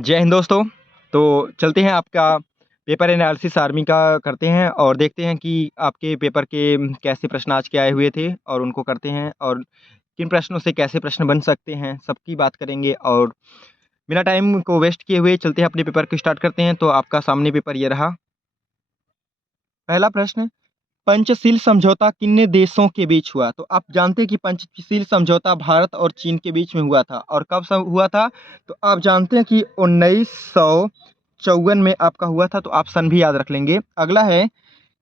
जय हिंद दोस्तों। तो चलते हैं आपका पेपर एनालिसिस आर्मी का करते हैं और देखते हैं कि आपके पेपर के कैसे प्रश्न आज के आए हुए थे और उनको करते हैं और किन प्रश्नों से कैसे प्रश्न बन सकते हैं सबकी बात करेंगे। और बिना टाइम को वेस्ट किए हुए चलते हैं अपने पेपर को स्टार्ट करते हैं। तो आपका सामने पेपर ये रहा। पहला प्रश्न, पंचशील समझौता किन देशों के बीच हुआ? तो आप जानते हैं कि पंचशील समझौता भारत और चीन के बीच में हुआ था। और कब सब हुआ था? तो आप जानते हैं कि 1954 में आपका हुआ था। तो आप सन भी याद रख लेंगे। अगला है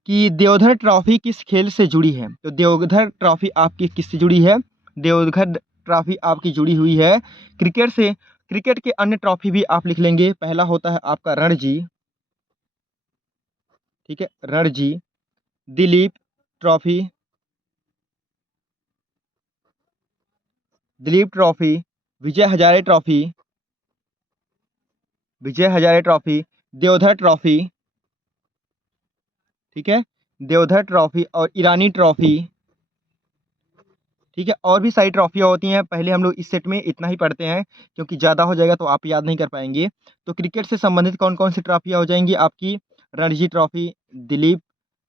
कि देवधर ट्रॉफी किस खेल से जुड़ी है? तो देवधर ट्रॉफी आपकी किससे जुड़ी है? देवधर ट्रॉफी आपकी जुड़ी हुई है क्रिकेट से। क्रिकेट के अन्य ट्रॉफी भी आप लिख लेंगे। पहला होता है आपका रणजी, ठीक है, Ranji, Dilip trophy, Dilip trophy, Vijay Hazare trophy, Vijay Hazare trophy, Deodhar trophy, ठीक है, देवधर ट्रॉफी और ईरानी ट्रॉफी, ठीक है। और भी सारी ट्रॉफियाँ होती हैं। पहले हम लोग इस सेट में इतना ही पढ़ते हैं क्योंकि ज़्यादा हो जाएगा तो आप याद नहीं कर पाएंगे। तो क्रिकेट से संबंधित कौन कौन सी ट्रॉफियाँ हो जाएंगी आपकी? Ranji trophy, Dilip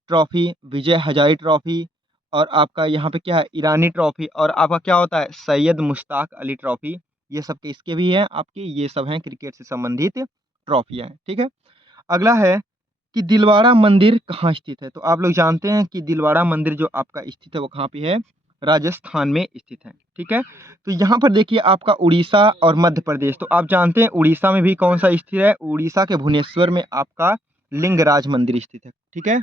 trophy, Vijay Hazare trophy और आपका यहाँ पे क्या है, ईरानी ट्रॉफी। और आपका क्या होता है, सैयद मुश्ताक अली ट्रॉफी। ये सब के इसके भी हैं आपके, ये सब हैं क्रिकेट से संबंधित ट्रॉफियाँ हैं, ठीक है। अगला है कि दिलवाड़ा मंदिर कहाँ स्थित है? तो आप लोग जानते हैं कि दिलवाड़ा मंदिर जो आपका स्थित है वो कहाँ पे है? राजस्थान में स्थित है, ठीक है। तो यहाँ पर देखिए आपका उड़ीसा और मध्य प्रदेश। तो आप जानते हैं उड़ीसा में भी कौन सा स्थित है? उड़ीसा के भुवनेश्वर में आपका लिंगराज मंदिर स्थित है, ठीक है।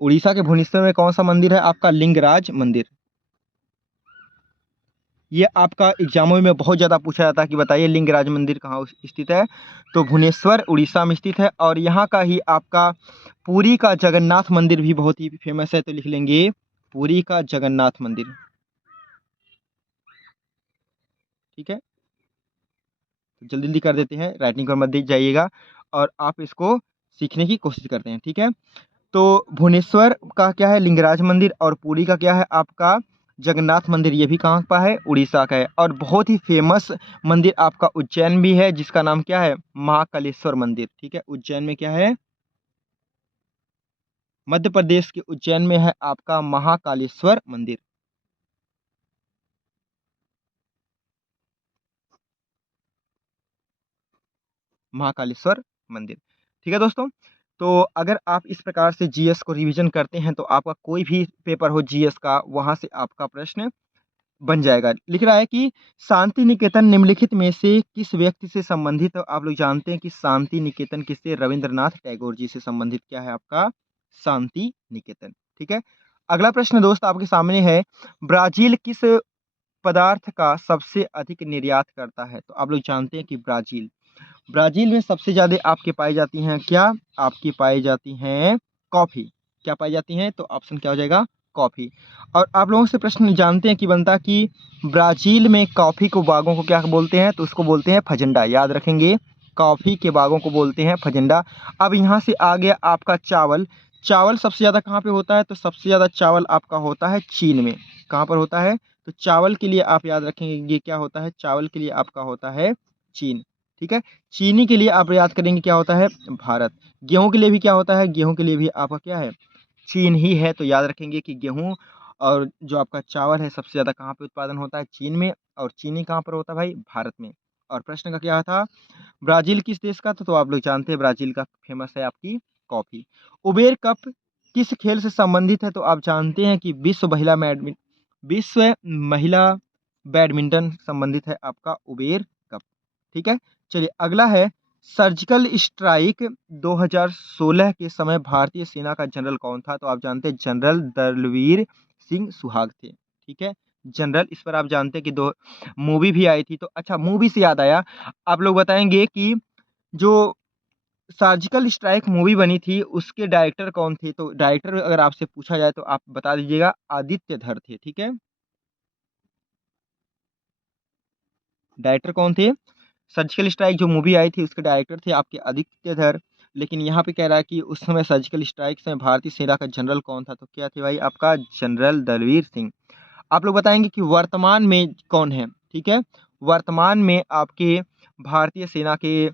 उड़ीसा के भुवनेश्वर में कौन सा मंदिर है? आपका लिंगराज मंदिर। ये आपका एग्जामों में बहुत ज़्यादा पूछा जाता है कि बताइए लिंगराज मंदिर कहाँ स्थित है? तो भुवनेश्वर उड़ीसा में स्थित है। और यहाँ का ही आपका पुरी का जगन्नाथ मंदिर भी बहुत ही फेमस है। तो लिख लेंगे पुरी का जगन्नाथ मंदिर, ठीक है। तो जल्दी जल्दी कर देते हैं, राइटिंग पर मत जाइएगा और आप इसको सीखने की कोशिश करते हैं, ठीक है। तो भुवनेश्वर का क्या है? लिंगराज मंदिर। और पुरी का क्या है? आपका जगन्नाथ मंदिर। ये भी कहाँ का है? उड़ीसा का है। और बहुत ही फेमस मंदिर आपका उज्जैन भी है जिसका नाम क्या है? महाकालेश्वर मंदिर, ठीक है। उज्जैन में क्या है? मध्य प्रदेश के उज्जैन में है आपका महाकालेश्वर मंदिर। महाकालेश्वर मंदिर, ठीक है दोस्तों। तो अगर आप इस प्रकार से जीएस को रिवीजन करते हैं तो आपका कोई भी पेपर हो जीएस का, वहां से आपका प्रश्न बन जाएगा। लिख रहा है कि शांति निकेतन निम्नलिखित में से किस व्यक्ति से संबंधित है? आप लोग जानते हैं कि शांति निकेतन किससे? रविंद्रनाथ टैगोर जी से संबंधित क्या है आपका? शांति निकेतन, ठीक है। अगला प्रश्न दोस्त आपके सामने है, ब्राजील किस पदार्थ का सबसे अधिक निर्यात करता है? तो आप लोग जानते हैं कि ब्राजील, ब्राजील में सबसे ज़्यादा आपके पाई जाती हैं क्या? आपकी पाई जाती हैं कॉफ़ी। क्या पाई जाती हैं? तो ऑप्शन क्या हो जाएगा? कॉफ़ी। और आप लोगों से प्रश्न जानते हैं कि बनता कि ब्राज़ील में कॉफ़ी को बागों को क्या बोलते हैं? तो उसको बोलते हैं फजंडा। याद रखेंगे, कॉफ़ी के बागों को बोलते हैं फजंडा। अब यहाँ से आ गया आपका चावल। चावल सबसे ज़्यादा कहाँ पे होता है? तो सबसे ज़्यादा चावल आपका होता है चीन में। कहाँ पर होता है? तो चावल के लिए आप याद रखेंगे ये क्या होता है? चावल के लिए आपका होता है चीन, ठीक है। चीनी के लिए आप याद करेंगे क्या होता है? भारत। गेहूं के लिए भी क्या होता है? गेहूं के लिए भी आपका क्या है? चीन ही है। तो याद रखेंगे कि गेहूं और जो आपका चावल है सबसे ज़्यादा कहाँ पे उत्पादन होता है? चीन में। और चीनी कहाँ पर होता है भाई? भारत में। और प्रश्न का क्या था? ब्राज़ील किस देश का था? तो आप लोग जानते हैं ब्राज़ील का फेमस है आपकी कॉफ़ी। उबेर कप किस खेल से संबंधित है? तो आप जानते हैं कि विश्व महिला बैडमिंटन संबंधित है आपका उबेर कप, ठीक है। चलिए अगला है, सर्जिकल स्ट्राइक 2016 के समय भारतीय सेना का जनरल कौन था? तो आप जानते हैं जनरल दलवीर सिंह सुहाग थे, ठीक है। जनरल, इस पर आप जानते हैं कि दो मूवी भी आई थी। तो अच्छा, मूवी से याद आया, आप लोग बताएंगे कि जो सर्जिकल स्ट्राइक मूवी बनी थी उसके डायरेक्टर कौन थे? तो डायरेक्टर अगर आपसे पूछा जाए तो आप बता दीजिएगा, आदित्य धर थे, ठीक है। डायरेक्टर कौन थे? सर्जिकल स्ट्राइक जो मूवी आई थी उसके डायरेक्टर थे आपके आदित्य धर। लेकिन यहाँ पे कह रहा है कि उस समय सर्जिकल स्ट्राइक में भारतीय सेना का जनरल कौन था? तो क्या थे भाई? आपका जनरल दलवीर सिंह। आप लोग बताएंगे कि वर्तमान में कौन है, ठीक है। वर्तमान में आपके भारतीय सेना के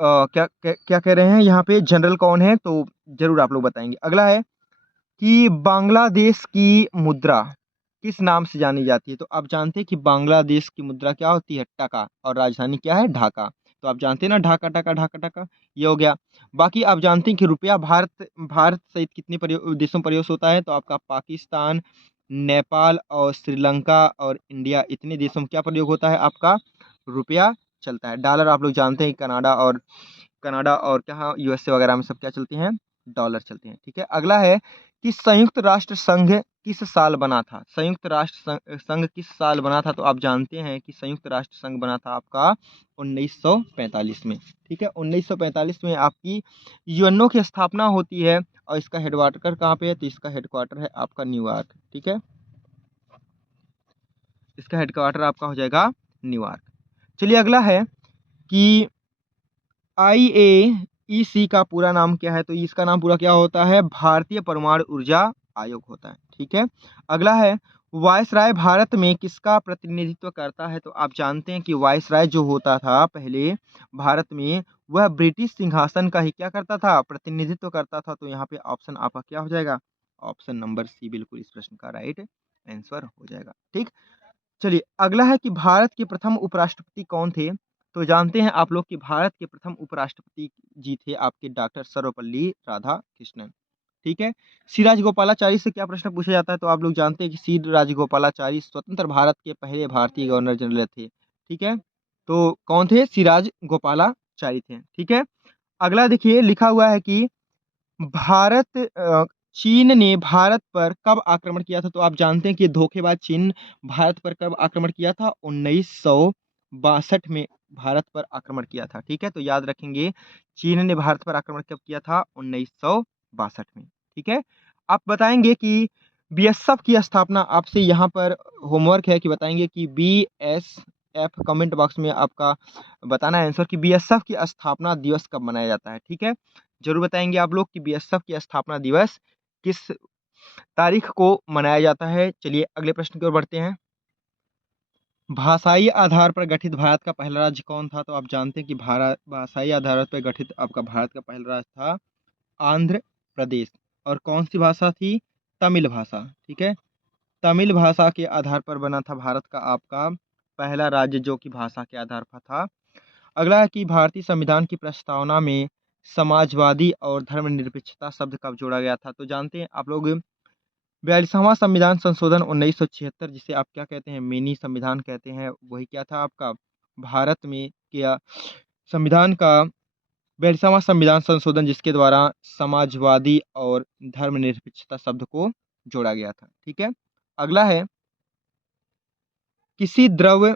क्या क्या क्या कह रहे हैं यहाँ पे जनरल कौन है, तो जरूर आप लोग बताएंगे। अगला है कि बांग्लादेश की मुद्रा किस नाम से जानी जाती है, तो आप जानते हैं कि बांग्लादेश की मुद्रा क्या होती है, टका, और राजधानी क्या है, ढाका। तो आप जानते हैं ना, ढाका टका ढाका टका, ये हो गया। बाकी आप जानते हैं कि रुपया भारत भारत सहित कितने देशों में प्रयोग होता है, तो आपका पाकिस्तान, नेपाल और श्रीलंका और इंडिया, इतने देशों में क्या प्रयोग होता है, आपका रुपया चलता है। डॉलर आप लोग जानते हैं, कनाडा और क्या यूएसए वगैरह में सब क्या चलते हैं, डॉलर चलते हैं। ठीक है, अगला है कि संयुक्त राष्ट्र संघ किस साल बना था, संयुक्त राष्ट्र संघ किस साल बना था, तो आप जानते हैं कि संयुक्त राष्ट्र संघ बना था आपका 1945 में। ठीक है, 1945 में आपकी यूएनओ की स्थापना होती है, और इसका हेडक्वार्टर कहाँ पे है, तो इसका हेडक्वार्टर है आपका न्यूयॉर्क। ठीक है, इसका हेडक्वार्टर आपका हो जाएगा न्यूयॉर्क। चलिए अगला है कि IAEC का पूरा नाम क्या है, तो इसका नाम पूरा क्या होता है, भारतीय परमाणु ऊर्जा आयोग होता है। ठीक है, अगला है वायसराय भारत में किसका प्रतिनिधित्व करता है, तो आप जानते हैं कि वायसराय जो होता था पहले भारत में, वह ब्रिटिश सिंहासन का ही क्या करता था, प्रतिनिधित्व करता था। तो यहाँ पे ऑप्शन आपका क्या हो जाएगा, ऑप्शन नंबर सी बिल्कुल इस प्रश्न का राइट आंसर हो जाएगा। ठीक, चलिए अगला है कि भारत के प्रथम उपराष्ट्रपति कौन थे, तो जानते हैं आप लोग कि भारत के प्रथम उपराष्ट्रपति जी थे आपके डॉक्टर सर्वपल्ली राधाकृष्णन। ठीक है, सी राजगोपालाचारी से क्या प्रश्न पूछा जाता है, तो आप लोग जानते हैं कि सी राजगोपालाचारी स्वतंत्र भारत के पहले भारतीय गवर्नर जनरल थे। ठीक है, तो कौन थे, सी राजगोपालाचारी थे। ठीक है, अगला देखिए लिखा हुआ है कि चीन ने भारत पर कब आक्रमण किया था, तो आप जानते हैं कि धोखेबाज चीन भारत पर कब आक्रमण किया था, 1962 में भारत पर आक्रमण किया था। ठीक है, तो याद रखेंगे चीन ने भारत पर आक्रमण कब किया था, 1962 में। ठीक है, आप बताएंगे कि बीएसएफ की स्थापना, आपसे यहाँ पर होमवर्क है कि बताएंगे कि बीएसएफ, कमेंट बॉक्स में आपका बताना है आंसर कि बीएसएफ की स्थापना दिवस कब मनाया जाता है। ठीक है, जरूर बताएंगे आप लोग कि बीएसएफ की स्थापना दिवस किस तारीख को मनाया जाता है। चलिए अगले प्रश्न की ओर बढ़ते हैं। भाषाई आधार पर गठित भारत का पहला राज्य कौन था, तो आप जानते हैं कि भारत भाषाई आधार पर गठित आपका भारत का पहला राज्य था आंध्र प्रदेश। और कौन सी भाषा थी, तमिल भाषा। ठीक है, तमिल भाषा के आधार पर बना था भारत का आपका पहला राज्य, जो कि भाषा के आधार पर था। अगला है कि भारतीय संविधान की प्रस्तावना में समाजवादी और धर्मनिरपेक्षता शब्द कब जोड़ा गया था, तो जानते हैं आप लोग 42वां संविधान संशोधन 1976, जिसे आप क्या कहते हैं, मिनी संविधान कहते हैं, वही क्या था आपका भारत में क्या संविधान का 42वां संविधान संशोधन, जिसके द्वारा समाजवादी और धर्मनिरपेक्षता शब्द को जोड़ा गया था। ठीक है, अगला है किसी द्रव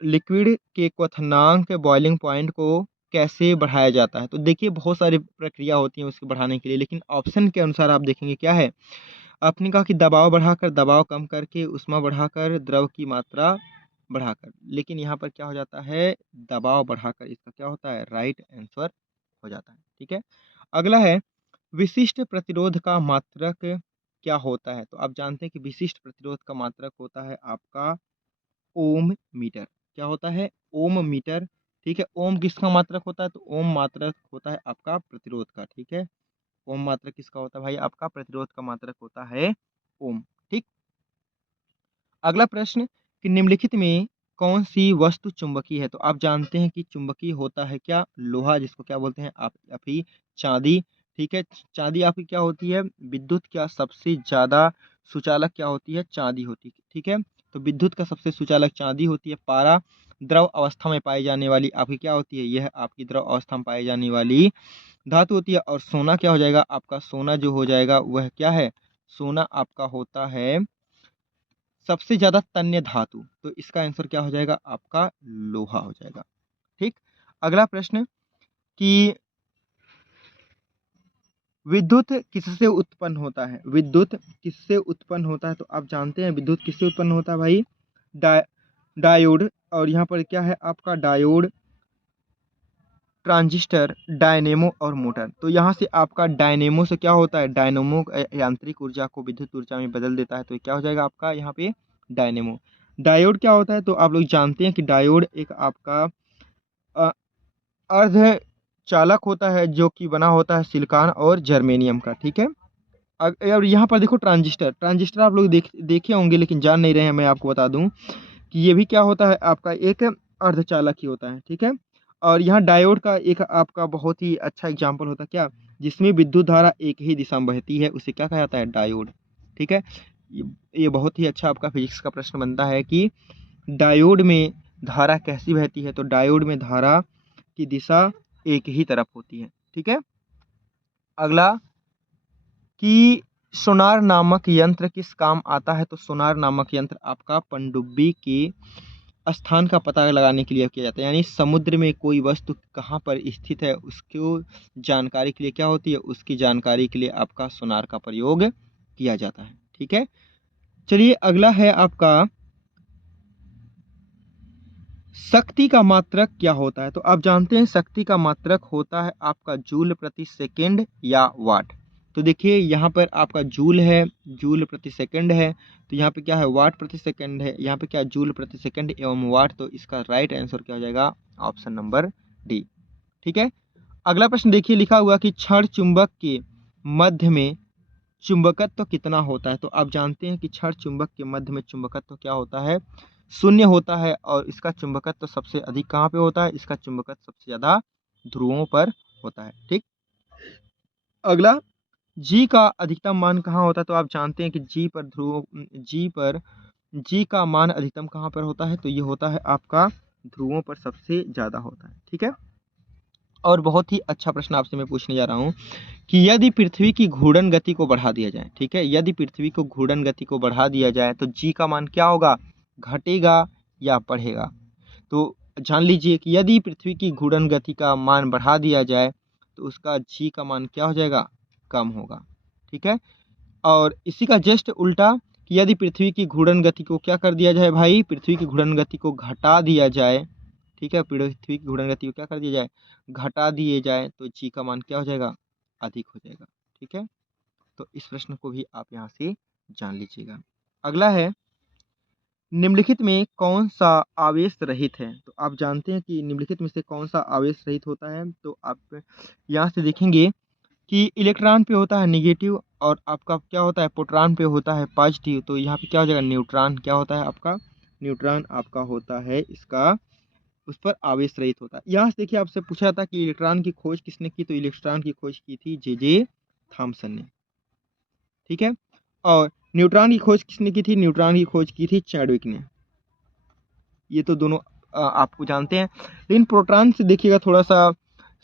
लिक्विड के क्वथनांक बॉइलिंग पॉइंट को कैसे बढ़ाया जाता है, तो देखिए बहुत सारी प्रक्रिया होती है उसको बढ़ाने के लिए, लेकिन ऑप्शन के अनुसार आप देखेंगे क्या है, आपने कहा कि दबाव बढ़ाकर, दबाव कम करके, ऊष्मा बढ़ाकर, द्रव की मात्रा बढ़ाकर, लेकिन यहाँ पर क्या हो जाता है, दबाव बढ़ाकर, इसका क्या होता है, राइट आंसर हो जाता है। ठीक है, अगला है विशिष्ट प्रतिरोध का मात्रक क्या होता है, तो आप जानते हैं कि विशिष्ट प्रतिरोध का मात्रक होता है आपका ओम मीटर। क्या होता है, ओम मीटर। ठीक है, ओम किसका मात्रक होता है, तो ओम मात्रक होता है आपका प्रतिरोध का। ठीक है, ओम मात्रक किसका होता है भाई, आपका प्रतिरोध का मात्रक होता है ओम। ठीक, अगला प्रश्न कि निम्नलिखित में कौन सी वस्तु चुंबकीय है, तो आप जानते हैं कि चुंबकीय होता है क्या, लोहा, जिसको क्या बोलते हैं आप अभी चांदी। ठीक है, चांदी आपकी क्या होती है, विद्युत क्या सबसे ज्यादा सुचालक क्या होती है, चांदी होती है। ठीक है, तो विद्युत का सबसे सुचालक चांदी होती है। पारा द्रव अवस्था में पाई जाने वाली आपकी क्या होती है, यह आपकी द्रव अवस्था में पाई जाने वाली धातु होती है। और सोना क्या हो जाएगा आपका, सोना जो हो जाएगा वह क्या है, सोना आपका होता है सबसे ज्यादा तन्य धातु, तो इसका आंसर क्या हो जाएगा आपका लोहा हो जाएगा। ठीक, अगला प्रश्न कि विद्युत किससे उत्पन्न होता है, विद्युत किससे उत्पन्न होता है, तो आप जानते हैं विद्युत किससे उत्पन्न होता है भाई, डा डायोड। और यहाँ पर क्या है आपका डायोड, ट्रांजिस्टर, डायनेमो और मोटर। तो यहाँ से आपका डायनेमो से क्या होता है, डायनेमो यांत्रिक ऊर्जा को विद्युत ऊर्जा में बदल देता है, तो क्या हो जाएगा आपका यहाँ पे डायनेमो। डायोड क्या होता है? तो आप लोग जानते हैं कि डायोड एक आपका अ, अर्ध चालक होता है जो कि बना होता है सिलिकॉन और जर्मेनियम का, ठीक है। और यहाँ पर देखो ट्रांजिस्टर, ट्रांजिस्टर आप लोग देखे होंगे लेकिन जान नहीं रहे हैं। मैं आपको बता दूं कि ये भी क्या होता है, आपका एक अर्धचालक ही होता है, ठीक है। और यहाँ डायोड का एक आपका बहुत ही अच्छा एग्जाम्पल होता है क्या, जिसमें विद्युत धारा एक ही दिशा में बहती है, उसे क्या कहा जाता है? डायोड, ठीक है। ये ये बहुत ही अच्छा आपका फिजिक्स का प्रश्न बनता है कि डायोड में धारा कैसी बहती है? तो डायोड में धारा की दिशा एक ही तरफ होती है, ठीक है। अगला कि सोनार नामक यंत्र किस काम आता है? तो सोनार नामक यंत्र आपका पनडुब्बी के स्थान का पता लगाने के लिए किया जाता है, यानी समुद्र में कोई वस्तु कहाँ पर स्थित है उसको जानकारी के लिए क्या होती है, उसकी जानकारी के लिए आपका सोनार का प्रयोग किया जाता है, ठीक है। चलिए अगला है आपका शक्ति का मात्रक क्या होता है? तो आप जानते हैं शक्ति का मात्रक होता है आपका जूल प्रति सेकंड या वाट। तो देखिए यहाँ पर आपका जूल है, जूल प्रति सेकंड है, तो यहाँ पे क्या है? वाट प्रति सेकंड है, यहाँ पे क्या? जूल प्रति सेकंड एवं वाट। तो इसका राइट आंसर क्या हो जाएगा? ऑप्शन नंबर डी, ठीक है। अगला प्रश्न देखिए, लिखा हुआ कि क्षण चुंबक के मध्य में चुंबकत्व कितना होता है? तो आप जानते हैं कि क्षण चुंबक के मध्य में चुंबकत्व क्या होता है? शून्य होता है। और इसका चुंबकत्व सबसे अधिक कहाँ पे होता है? इसका चुंबकत्व सबसे ज्यादा ध्रुवों पर होता है, ठीक। अगला, जी का अधिकतम मान कहाँ होता है? तो आप जानते हैं कि जी का मान अधिकतम कहाँ पर होता है? तो ये होता है आपका ध्रुवों पर सबसे ज्यादा होता है, ठीक है। और बहुत ही अच्छा प्रश्न आपसे मैं पूछने जा रहा हूँ कि यदि पृथ्वी की घूर्णन गति को बढ़ा दिया जाए, ठीक है, यदि पृथ्वी को घूर्णन गति को बढ़ा दिया जाए तो जी का मान क्या होगा? घटेगा या बढ़ेगा? तो जान लीजिए कि यदि पृथ्वी की घूर्णन गति का मान बढ़ा दिया जाए तो उसका जी का मान क्या हो जाएगा? कम होगा, ठीक है। और इसी का जस्ट उल्टा कि यदि पृथ्वी की घूर्णन गति को क्या कर दिया जाए भाई? पृथ्वी की घूर्णन गति को घटा दिया जाए, ठीक है, पृथ्वी की घूर्णन गति को क्या कर दिया जाए? घटा दिए जाए, तो जी का मान क्या हो जाएगा? अधिक हो जाएगा, ठीक है। तो इस प्रश्न को भी आप यहाँ से जान लीजिएगा। अगला है, निम्नलिखित में कौन सा आवेश रहित है? तो आप जानते हैं कि निम्नलिखित में से कौन सा आवेश रहित होता है? तो आप यहाँ से देखेंगे कि इलेक्ट्रॉन पे होता है निगेटिव और आपका क्या होता है? प्रोटॉन पे होता है पॉजिटिव। तो यहाँ पे क्या हो जाएगा? न्यूट्रॉन क्या होता है आपका? न्यूट्रॉन आपका होता है इसका, उस पर आवेश रहित होता है। यहाँ से देखिए आपसे पूछा था कि इलेक्ट्रॉन की खोज किसने की? तो इलेक्ट्रॉन की खोज की थी जे थॉमसन ने, ठीक है। और न्यूट्रॉन की खोज किसने की थी? न्यूट्रॉन की खोज की थी चैडविक ने। ये तो दोनों आपको जानते हैं। लेकिन प्रोटॉन से देखिएगा थोड़ा सा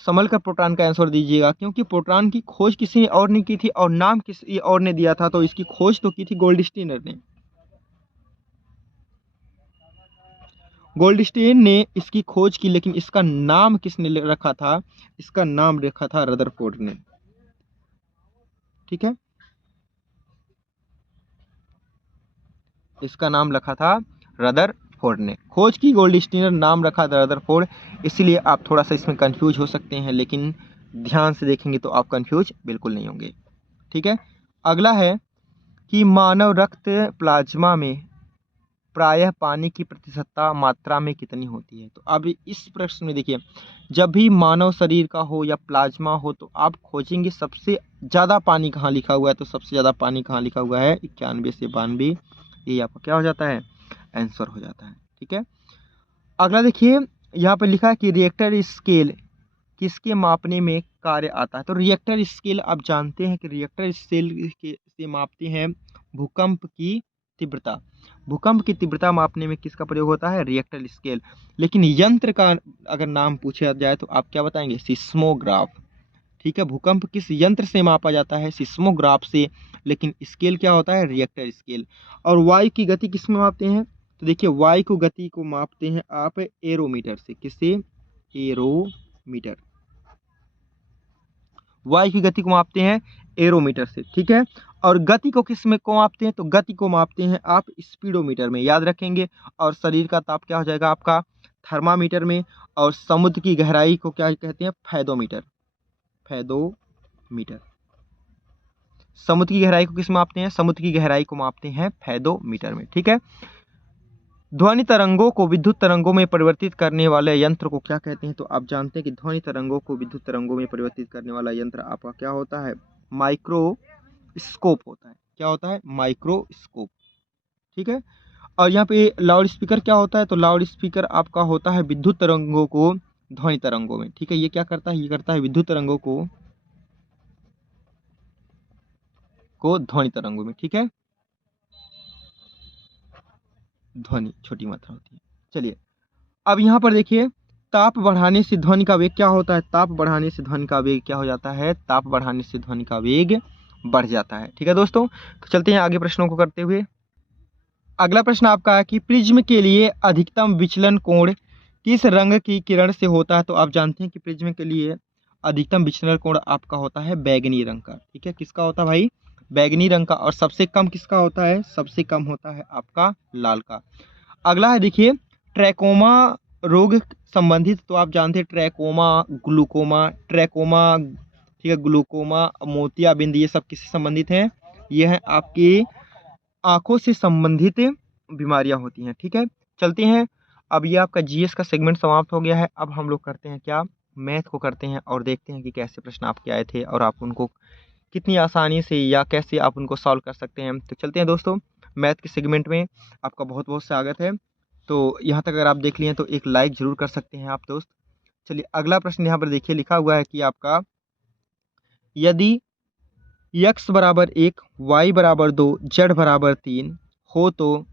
संभल कर प्रोटॉन का आंसर दीजिएगा, क्योंकि प्रोटॉन की खोज किसी और ने की थी और नाम किसी और ने दिया था। तो इसकी खोज तो की थी गोल्डस्टीनर ने। गोल्डस्टीन ने इसकी खोज की, लेकिन इसका नाम किसने रखा था? इसका नाम रखा था रदरफोर्ड ने, ठीक है। इसका नाम रखा था रदरफोर्ड ने। खोज की गोल्डस्टीनर, नाम रखा था रदरफोर्ड। इसीलिए आप थोड़ा सा इसमें कंफ्यूज हो सकते हैं, लेकिन ध्यान से देखेंगे तो आप कंफ्यूज बिल्कुल नहीं होंगे, ठीक है। अगला है कि मानव रक्त प्लाज्मा में प्रायः पानी की प्रतिशतता मात्रा में कितनी होती है? तो अब इस प्रश्न में देखिए, जब भी मानव शरीर का हो या प्लाज्मा हो तो आप खोजेंगे सबसे ज़्यादा पानी कहाँ लिखा हुआ है। तो सबसे ज़्यादा पानी कहाँ लिखा हुआ है? 91 से 92। ये आपका क्या हो जाता है? आंसर हो जाता है, ठीक है। अगला देखिए, यहाँ पर लिखा है कि रिएक्टर स्केल किसके मापने में कार्य आता है? तो रिएक्टर स्केल आप जानते हैं कि रिएक्टर स्केल से मापते हैं भूकंप की तीव्रता। भूकंप की तीव्रता मापने में किसका प्रयोग होता है? Richter scale. लेकिन यंत्र का अगर नाम पूछा जाए तो आप क्या बताएंगे? सिस्मोग्राफ, ठीक है। भूकंप किस यंत्र से मापा जाता है? सिस्मोग्राफ से। लेकिन स्केल क्या होता है? Richter scale. और वायु की गति किस में मापते हैं? तो देखिए वायु की गति को मापते हैं आप एरोमीटर से। किससे? एरोमीटर। वायु की गति को मापते हैं एरोमीटर से, ठीक है। और गति को किस में को मापते हैं? तो गति को मापते हैं आप स्पीडोमीटर में, याद रखेंगे। और शरीर का ताप क्या हो जाएगा आपका? थर्मामीटर में। और समुद्र की गहराई को क्या कहते हैं? फैदोमीटर। फैदोमीटर। समुद्र की गहराई को किस में मापते हैं? समुद्र की गहराई को मापते हैं फैदोमीटर में, ठीक है। ध्वनि तरंगों को विद्युत तरंगों में परिवर्तित करने वाले यंत्र को क्या कहते हैं? तो आप जानते हैं कि ध्वनि तरंगों को विद्युत तरंगों में परिवर्तित करने वाला यंत्र आपका क्या होता है? माइक्रोस्कोप होता है। क्या होता है? माइक्रोस्कोप। ठीक है। और यहाँ पे लाउड स्पीकर क्या होता है? तो लाउड स्पीकर आपका होता है विद्युत तरंगों को ध्वनि तरंगों में। ठीक है। ये क्या करता है? ये करता है विद्युत तरंगों को ध्वनि तरंगों में। ठीक है। ध्वनि छोटी मात्रा होती है। चलिए अब यहाँ पर देखिए, ताप बढ़ाने से ध्वनि का वेग क्या होता है? ताप बढ़ाने से ध्वनि का वेग क्या हो जाता है? ताप बढ़ाने से ध्वनि का वेग बढ़ जाता है। ठीक है दोस्तों, तो चलते हैं आगे प्रश्नों को करते हुए। अगला प्रश्न आपका है कि प्रिज्म के लिए अधिकतम विचलन कोण किस रंग की किरण से होता है? तो आप जानते हैं कि प्रिज्म के लिए अधिकतम विचलन कोण आपका होता है बैगनी रंग का। ठीक है। किसका होता है भाई? बैगनी रंग का। और सबसे कम किसका होता है? सबसे कम होता है आपका लाल का। अगला है देखिए, ट्रैकोमा रोग संबंधित। तो आप जानते हैं ट्रैकोमा, ग्लूकोमा, ट्रैकोमा, ठीक है, ग्लूकोमा, मोतियाबिंद, ये सब किससे संबंधित हैं? ये हैं आपकी आंखों से संबंधित बीमारियां होती हैं। ठीक है। चलते हैं, अब ये आपका जीएस का सेगमेंट समाप्त हो गया है। अब हम लोग करते हैं क्या? मैथ को करते हैं और देखते हैं कि कैसे प्रश्न आपके आए थे और आप उनको कितनी आसानी से या कैसे आप उनको सॉल्व कर सकते हैं। तो चलते हैं दोस्तों, मैथ के सेगमेंट में आपका बहुत बहुत स्वागत है। तो यहाँ तक अगर आप देख लिए तो एक लाइक ज़रूर कर सकते हैं आप दोस्त। चलिए अगला प्रश्न यहाँ पर देखिए, लिखा हुआ है कि आपका यदि x बराबर 1, y बराबर 2, z बराबर 3 हो तो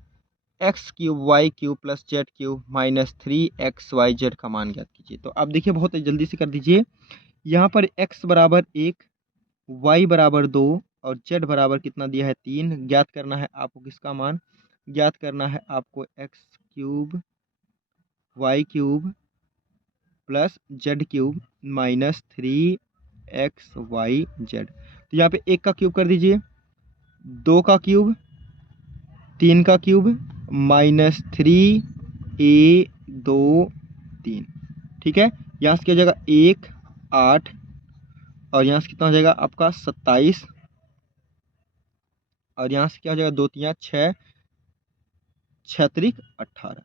x cube y cube plus z cube minus 3xyz का मान ज्ञात कीजिए। तो आप देखिए बहुत जल्दी से कर दीजिए। यहाँ पर x बराबर 1, y बराबर 2 और z बराबर कितना दिया है? 3। ज्ञात करना है आपको किसका मान? ज्ञात करना है आपको x cube y cube plus z cube minus 3xyz। तो यहाँ पे 1 का क्यूब कर दीजिए, 2 का क्यूब, 3 का क्यूब माइनस 3a2 3। ठीक है। यहाँ से क्या हो जाएगा? 1 8 और यहाँ से कितना हो जाएगा आपका? 27 और यहाँ से क्या हो जाएगा? 2 3 6 6 3 18।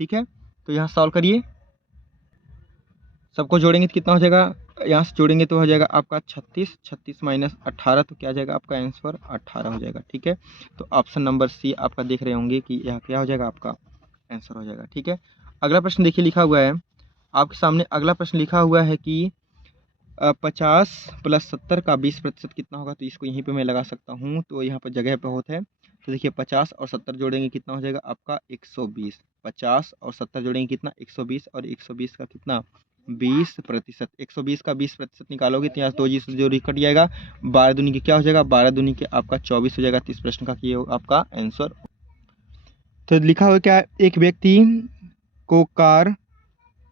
ठीक है। तो यहाँ सॉल्व करिए, सबको जोड़ेंगे तो कितना हो जाएगा? यहाँ से जोड़ेंगे तो हो जाएगा आपका 36, 36 माइनस 18 तो क्या आ जाएगा आपका आंसर? 18 हो जाएगा। ठीक है। तो ऑप्शन नंबर सी आपका देख रहे होंगे कि यह क्या हो जाएगा? आपका आंसर हो जाएगा। ठीक है। अगला प्रश्न देखिए, लिखा हुआ है आपके सामने। अगला प्रश्न लिखा हुआ है कि 50 प्लस 70 का 20% कितना होगा? तो इसको यहीं पे मैं लगा सकता हूँ, तो यहाँ पर जगह बहुत है। तो देखिए 50 और 70 जोड़ेंगे कितना हो जाएगा आपका? 120। 50 और 70 जोड़ेंगे कितना? 120 और 120 का कितना? 20%। 120 का 20% निकालोगे तो यहाँ 2 जोड़ी कट जाएगा। 12 दूनी की क्या हो जाएगा? 12 दूनी के आपका 24 हो जाएगा। तो इस प्रश्न का ये आपका आंसर। तो लिखा हुआ क्या? एक व्यक्ति को कार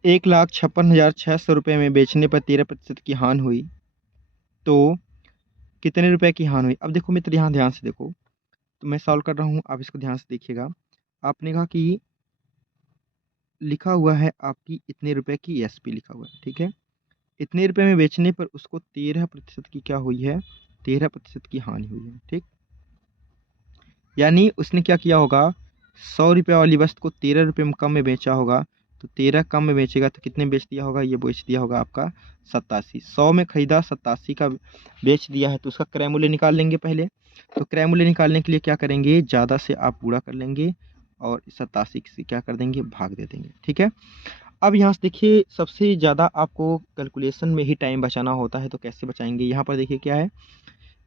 1,56,600 रुपये में बेचने पर 13% की हानि हुई, तो कितने रुपए की हानि हुई? अब देखो मित्र, यहाँ ध्यान से देखो, तो मैं सॉल्व कर रहा हूँ, आप इसको ध्यान से देखिएगा। आपने कहा कि लिखा हुआ है आपकी इतने रुपए की एसपी लिखा हुआ है। ठीक है। इतने रुपए में बेचने पर उसको 13% की क्या हुई है? 13% की हानि हुई है। ठीक, यानी उसने क्या किया होगा? 100 रुपये वाली वस्तु को 13 रुपये में कम में बेचा होगा। तो 13 कम में बेचेगा तो कितने बेच दिया होगा? ये बेच दिया होगा आपका 87। 100 में खरीदा, 87 का बेच दिया है, तो उसका क्रय मूल्य निकाल लेंगे पहले। तो क्रय मूल्य निकालने के लिए क्या करेंगे? ज़्यादा से आप पूरा कर लेंगे और 87 से क्या कर देंगे? भाग दे देंगे। ठीक है। अब यहाँ से देखिए, सबसे ज़्यादा आपको कैलकुलेशन में ही टाइम बचाना होता है, तो कैसे बचाएंगे? यहाँ पर देखिए क्या है,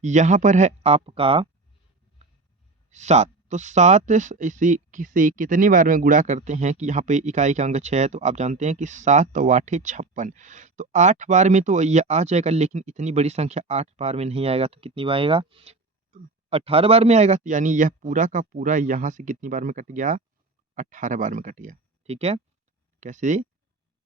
यहाँ पर है आपका 7। तो 7 इसी से कितनी बार में गुणा करते हैं कि यहाँ पे इकाई का अंक 6 है, तो आप जानते हैं कि 7 8 56। तो 8 बार में तो ये आ जाएगा, लेकिन इतनी बड़ी संख्या 8 बार में नहीं आएगा। तो कितनी बार आएगा? 18 बार में आएगा। तो यानी यह पूरा का पूरा यहाँ से कितनी बार में कट गया? 18 बार में कट गया। ठीक है। कैसे?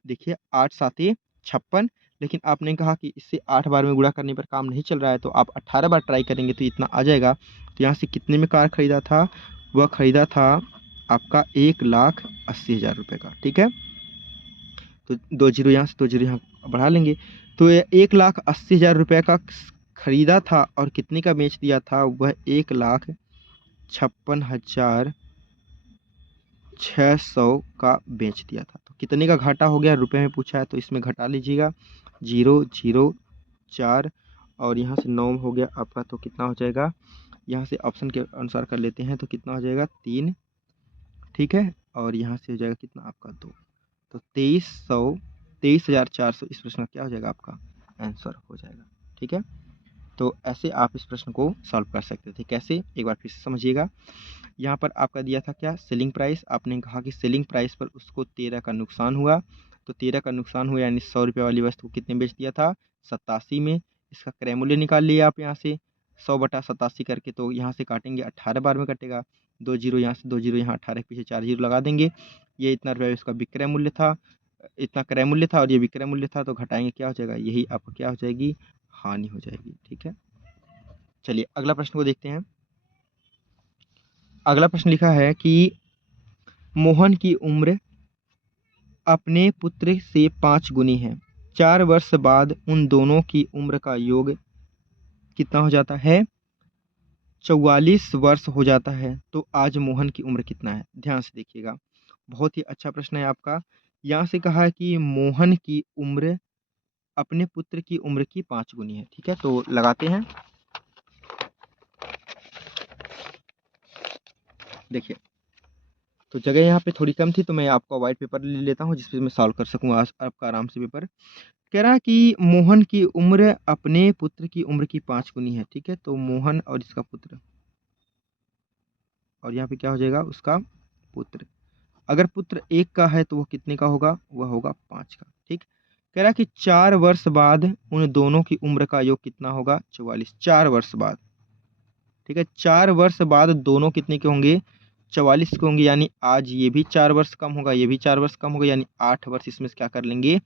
देखिए 8 7 56, लेकिन आपने कहा कि इससे 8 बार में गुणा करने पर काम नहीं चल रहा है, तो आप 18 बार ट्राई करेंगे तो इतना आ जाएगा। तो यहाँ से कितने में कार खरीदा था? वह खरीदा था आपका 1,80,000 रुपये का। ठीक है। तो 2 जीरो यहाँ से 2 जीरो यहाँ बढ़ा लेंगे। तो ये 1,80,000 रुपये का खरीदा था और कितने का बेच दिया था? वह 1,56,600 600 का बेच दिया था। तो कितने का घाटा हो गया, रुपए में पूछा है तो इसमें घटा लीजिएगा 004 और यहाँ से 9 हो गया आपका, तो कितना हो जाएगा, यहाँ से ऑप्शन के अनुसार कर लेते हैं तो कितना हो जाएगा 3, ठीक है, और यहाँ से हो जाएगा कितना आपका 2, तो 23,400 इस प्रश्न का क्या हो जाएगा, आपका आंसर हो जाएगा। ठीक है, तो ऐसे आप इस प्रश्न को सॉल्व कर सकते थे। कैसे, एक बार फिर से समझिएगा। यहाँ पर आपका दिया था क्या, सेलिंग प्राइस। आपने कहा कि सेलिंग प्राइस पर उसको 13 का नुकसान हुआ, तो 13 का नुकसान हुआ यानी 100 रुपये वाली वस्तु को कितने बेच दिया था, 87 में। इसका क्रय मूल्य निकाल लिया आप यहाँ से 100/87 करके, तो यहाँ से काटेंगे 18 बार में कटेगा, 2 जीरो यहाँ से 2 जीरो यहाँ, 18 के पीछे 4 जीरो लगा देंगे। ये इतना रुपये इसका विक्रय मूल्य था, इतना क्रय मूल्य था और ये विक्रय मूल्य था, तो घटाएंगे क्या हो जाएगा, यही आपको क्या हो जाएगी, हानि हो जाएगी। ठीक है, चलिए अगला प्रश्न को देखते हैं। अगला प्रश्न लिखा है कि मोहन की उम्र अपने पुत्र से 5 गुनी है, 4 वर्ष बाद उन दोनों की उम्र का योग कितना हो जाता है, 44 वर्ष हो जाता है। तो आज मोहन की उम्र कितना है, ध्यान से देखिएगा, बहुत ही अच्छा प्रश्न है आपका। यहाँ से कहा है कि मोहन की उम्र अपने पुत्र की उम्र की 5 गुनी है। ठीक है, तो लगाते हैं, देखिए तो जगह यहाँ पे थोड़ी कम थी तो मैं आपका वाइट पेपर ले लेता हूँ जिसपे मैं सॉल्व कर सकूँ आज आपका आराम से पेपर। कह रहा है कि मोहन की उम्र अपने पुत्र की उम्र की 5 गुनी है। ठीक है, तो मोहन और इसका पुत्र, और यहाँ पे क्या हो जाएगा, उसका पुत्र। अगर पुत्र 1 का है तो वो कितने का होगा, वह होगा 5 का। ठीक, कह रहा है कि 4 वर्ष बाद उन दोनों की उम्र का योग कितना होगा, 44, 4 वर्ष बाद। ठीक है, 4 वर्ष बाद दोनों कितने के होंगे, 44 के होंगे, यानी आज ये भी 4 वर्ष कम होगा, ये भी 4 वर्ष कम होगा, यानी 8 वर्ष इसमें से क्या कर लेंगे,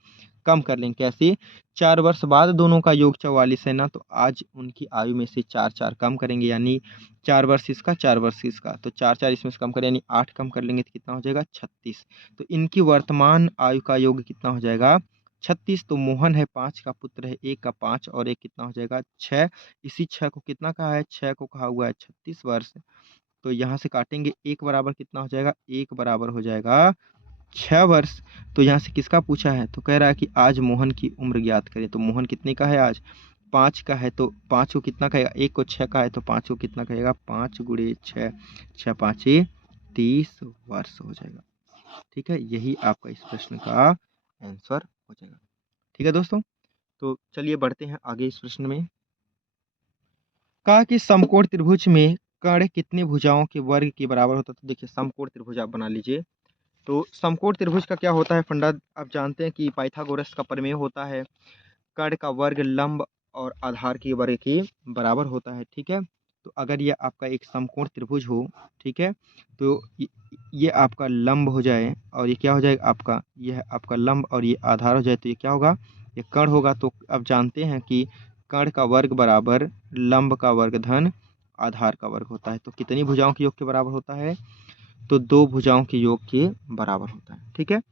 कम कर लेंगे। कैसे, 4 वर्ष बाद दोनों का योग 44 है ना, तो आज उनकी आयु में से 4 कम करेंगे, यानी 4 वर्ष इसका 4 वर्ष इसका, तो 4 इसमें से कम करें यानी 8 कम कर लेंगे तो कितना हो जाएगा 36। तो इनकी वर्तमान आयु का योग कितना हो जाएगा 36। तो मोहन है 5 का, पुत्र है 1 का, 5 और 1 कितना हो जाएगा 6। इसी 6 को कितना कहा है, 6 को कहा हुआ है 36 वर्ष। तो यहाँ से काटेंगे 1 बराबर कितना हो जाएगा, 1 बराबर हो जाएगा 6 वर्ष। तो यहाँ से किसका पूछा है, तो कह रहा है कि आज मोहन की उम्र ज्ञात करें। तो मोहन कितने का है आज, 5 का है, तो 5 को कितना कहेगा, 1 को 6 का है तो 5 को कितना कहेगा, 5 गुणे 6, 6 5 30 वर्ष हो जाएगा। ठीक है, यही आपका इस प्रश्न का आंसर हो जाएगा। ठीक है दोस्तों, तो चलिए बढ़ते हैं आगे इस प्रश्न में। कहा कि समकोण त्रिभुज में कर्ण कितने भुजाओं के वर्ग के बराबर होता है। तो देखिए समकोण त्रिभुज आप बना लीजिए। तो समकोण त्रिभुज का क्या होता है फंडा, आप जानते हैं कि पाइथागोरस का प्रमेय होता है, कर्ण का वर्ग लंब और आधार के वर्ग के बराबर होता है। ठीक है, तो अगर ये आपका एक समकोण त्रिभुज हो, ठीक है, तो ये आपका लंब हो जाए और ये क्या हो जाएगा आपका, यह आपका लंब और ये आधार हो जाए तो ये क्या होगा, ये कर्ण होगा। तो अब जानते हैं कि कर्ण का वर्ग बराबर लंब का वर्ग धन आधार का वर्ग होता है। तो कितनी भुजाओं के योग के बराबर होता है, तो 2 भुजाओं के योग के बराबर होता है। ठीक है,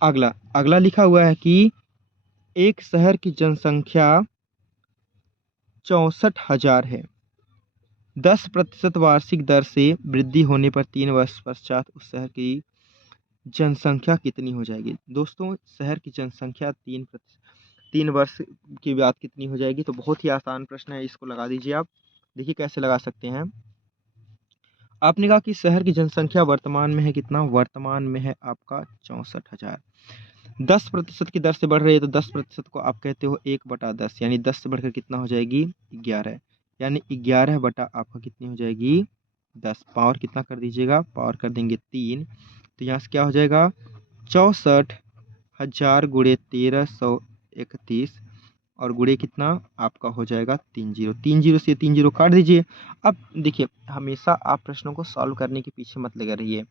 अगला अगला लिखा हुआ है कि एक शहर की जनसंख्या 64,000 है, 10% वार्षिक दर से वृद्धि होने पर 3 वर्ष पश्चात उस शहर की जनसंख्या कितनी हो जाएगी। दोस्तों शहर की जनसंख्या 3 वर्ष की बाद कितनी हो जाएगी। तो बहुत ही आसान प्रश्न है, इसको लगा दीजिए आप। देखिए कैसे लगा सकते हैं। आपने कहा कि शहर की जनसंख्या वर्तमान में है कितना, वर्तमान में है आपका 64,000, 10% की दर से बढ़ रही है, तो 10% को आप कहते हो 1/10, यानी 10 से बढ़कर कितना हो जाएगी 11, यानी 11 बटा आपका कितनी हो जाएगी 10। पावर कितना कर दीजिएगा, पावर कर देंगे 3, तो यहाँ से क्या हो जाएगा 64,000 गुणे 1331 और गुणे कितना आपका हो जाएगा 3 जीरो, 3 जीरो से 3 जीरो काट दीजिए। अब देखिए हमेशा आप प्रश्नों को सॉल्व करने के पीछे मत लगे रहिए,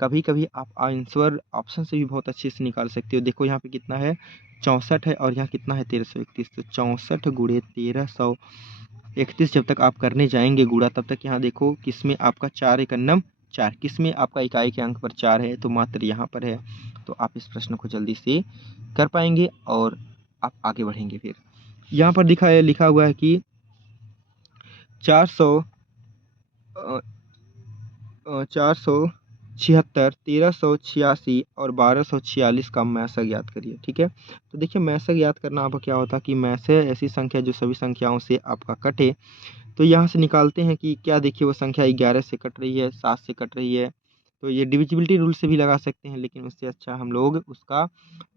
कभी कभी आप आंसर ऑप्शन से भी बहुत अच्छे से निकाल सकते हो। देखो यहाँ पे कितना है 64 है और यहाँ कितना है 1331, तो 64 गुणे 1331 जब तक आप करने जाएंगे गुणा, तब तक यहाँ देखो किसमें आपका 4 एक अन्नम 4, किसमें आपका इकाई के अंक पर 4 है, तो मात्र यहाँ पर है। तो आप इस प्रश्न को जल्दी से कर पाएंगे और आप आगे बढ़ेंगे। फिर यहाँ पर लिखा हुआ है कि 400 76, 1386 और 1246 का मैसक ज्ञात करिए। ठीक है, तो देखिए मैसक ज्ञात करना आपका क्या होता है कि मैसक ऐसी संख्या जो सभी संख्याओं से आपका कटे। तो यहाँ से निकालते हैं कि क्या, देखिए वो संख्या 11 से कट रही है, 7 से कट रही है। तो ये डिविजिबिलिटी रूल से भी लगा सकते हैं, लेकिन उससे अच्छा हम लोग उसका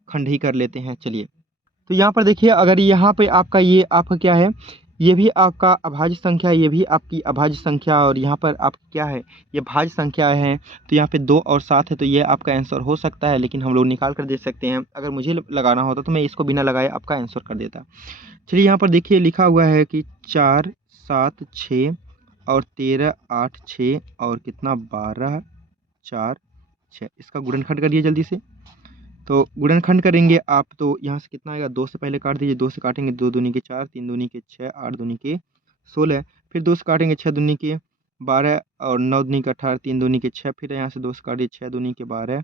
खंड ही कर लेते हैं। चलिए, तो यहाँ पर देखिए अगर यहाँ पे आपका ये आपका क्या है, ये भी आपका अभाज्य संख्या है, ये भी आपकी अभाज्य संख्या, और यहाँ पर आपका क्या है, ये भाज्य संख्या है। तो यहाँ पे 2 और 7 है, तो ये आपका आंसर हो सकता है, लेकिन हम लोग निकाल कर दे सकते हैं। अगर मुझे लगाना होता तो मैं इसको बिना लगाए आपका आंसर कर देता। चलिए, यहाँ पर देखिए लिखा हुआ है कि 4, 7, 6 और 13, 8, 6 और कितना 12, 4, 6, इसका गुणनखंड करिए जल्दी से। तो गुणनखंड करेंगे आप तो यहाँ से कितना आएगा, 2 से पहले काट दीजिए, 2 से काटेंगे 2 दूनी के 4, 3 दूनी के 6, 8 दूनी के 16, फिर 2 से काटेंगे 6 दूनी के 12 और 9 दूनी के 18, 3 दूनी के 6, फिर यहाँ से 2 से काटिए 6 दूनी के 12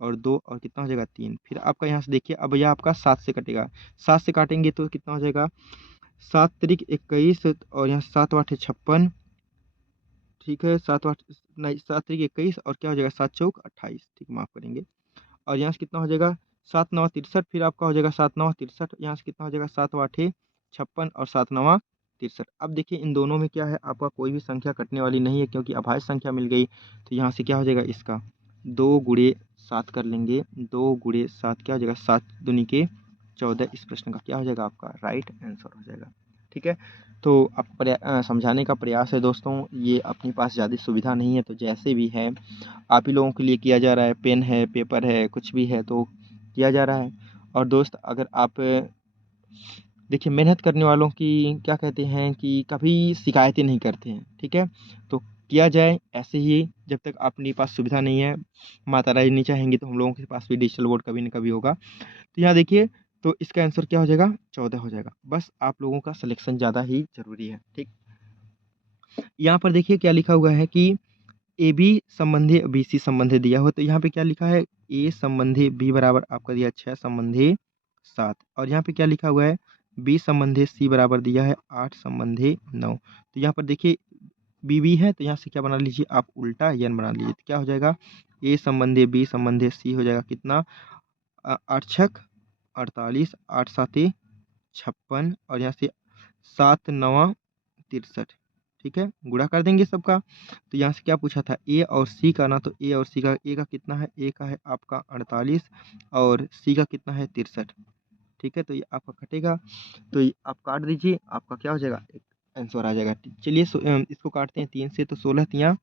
और 2 और कितना हो जाएगा 3। फिर आपका यहाँ से देखिए अब यह आपका 7 से कटेगा, 7 से काटेंगे तो कितना हो जाएगा, 7 त्रिक 21 और यहाँ 7 8 56। ठीक है, 7 8 नहीं, 7 त्रिक 21 और क्या हो जाएगा 7 चौक 28। ठीक, माफ़ करेंगे। और यहाँ से कितना हो जाएगा 7 9 63, फिर आपका हो जाएगा 7 9 63, यहाँ से कितना हो जाएगा 7 8 56 और 7 9 63। अब देखिए इन दोनों में क्या है, आपका कोई भी संख्या कटने वाली नहीं है, क्योंकि अभाज्य संख्या मिल गई। तो यहाँ से क्या हो जाएगा, इसका 2 गुणे 7 कर लेंगे, 2 गुणे 7 क्या हो जाएगा 7 दूनी के 14। इस प्रश्न का क्या हो जाएगा, आपका राइट आंसर हो जाएगा। ठीक है, तो आप समझाने का प्रयास है दोस्तों, ये अपने पास ज़्यादा सुविधा नहीं है, तो जैसे भी है आप ही लोगों के लिए किया जा रहा है, पेन है, पेपर है, कुछ भी है तो किया जा रहा है। और दोस्त अगर आप देखिए मेहनत करने वालों की क्या कहते हैं कि कभी शिकायतें नहीं करते हैं। ठीक है, तो किया जाए ऐसे ही, जब तक अपने पास सुविधा नहीं है, माता रानी नहीं चाहेंगे तो हम लोगों के पास भी डिजिटल बोर्ड कभी न कभी होगा। तो यहाँ देखिए, तो इसका आंसर क्या हो जाएगा, 14 हो जाएगा। बस आप लोगों का सिलेक्शन ज़्यादा ही ज़रूरी है। ठीक, यहाँ पर देखिए क्या लिखा हुआ है कि ए बी संबंधी बी सी संबंधी दिया हुआ, तो यहाँ पे क्या लिखा है, ए संबंधी बी बराबर आपका दिया 6 संबंधी 7, और यहाँ पे क्या लिखा हुआ है, बी संबंधी सी बराबर दिया है 8 संबंधी 9। तो यहाँ पर देखिए बी बी है, तो यहाँ से क्या बना लीजिए आप, उल्टा यन बना लीजिए। तो क्या हो जाएगा, ए संबंधी बी संबंधी सी हो जाएगा कितना, 8 छक 48, 8 साते 56 और यहाँ से 7 नवा 63। ठीक है, गुणा कर देंगे सबका। तो यहाँ से क्या पूछा था, ए और सी का ना, तो ए और सी का, ए का कितना है, ए का है आपका 48 और सी का कितना है 63। ठीक है, तो ये आपका कटेगा, तो ये आप काट दीजिए, आपका क्या हो जाएगा, एक आंसर आ जाएगा। चलिए इसको काटते हैं 3 से, तो 16 तियाँ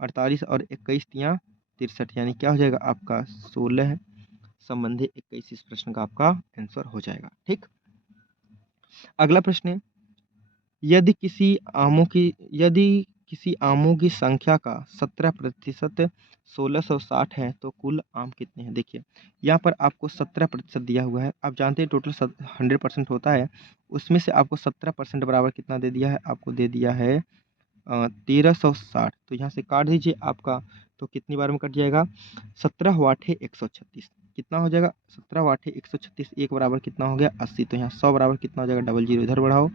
48 और 21 तियाँ 63, यानी क्या हो जाएगा आपका 16 संबंधी 21। इस प्रश्न का आपका आंसर हो जाएगा। ठीक, अगला प्रश्न है, यदि किसी आमों की संख्या का 17% 1660 है तो कुल आम कितने हैं। देखिए यहाँ पर आपको 17% दिया हुआ है, आप जानते हैं टोटल 100% होता है, उसमें से आपको 17% बराबर कितना दे दिया है, आपको दे दिया है 1360। तो यहाँ से काट दीजिए आपका, तो कितनी बार में कट जाएगा, 17 वाठे 136 कितना हो जाएगा, 17 वाठे 136, एक बराबर कितना हो गया 80। तो यहाँ 100 बराबर कितना हो जाएगा, डबल जीरो इधर बढ़ाओ,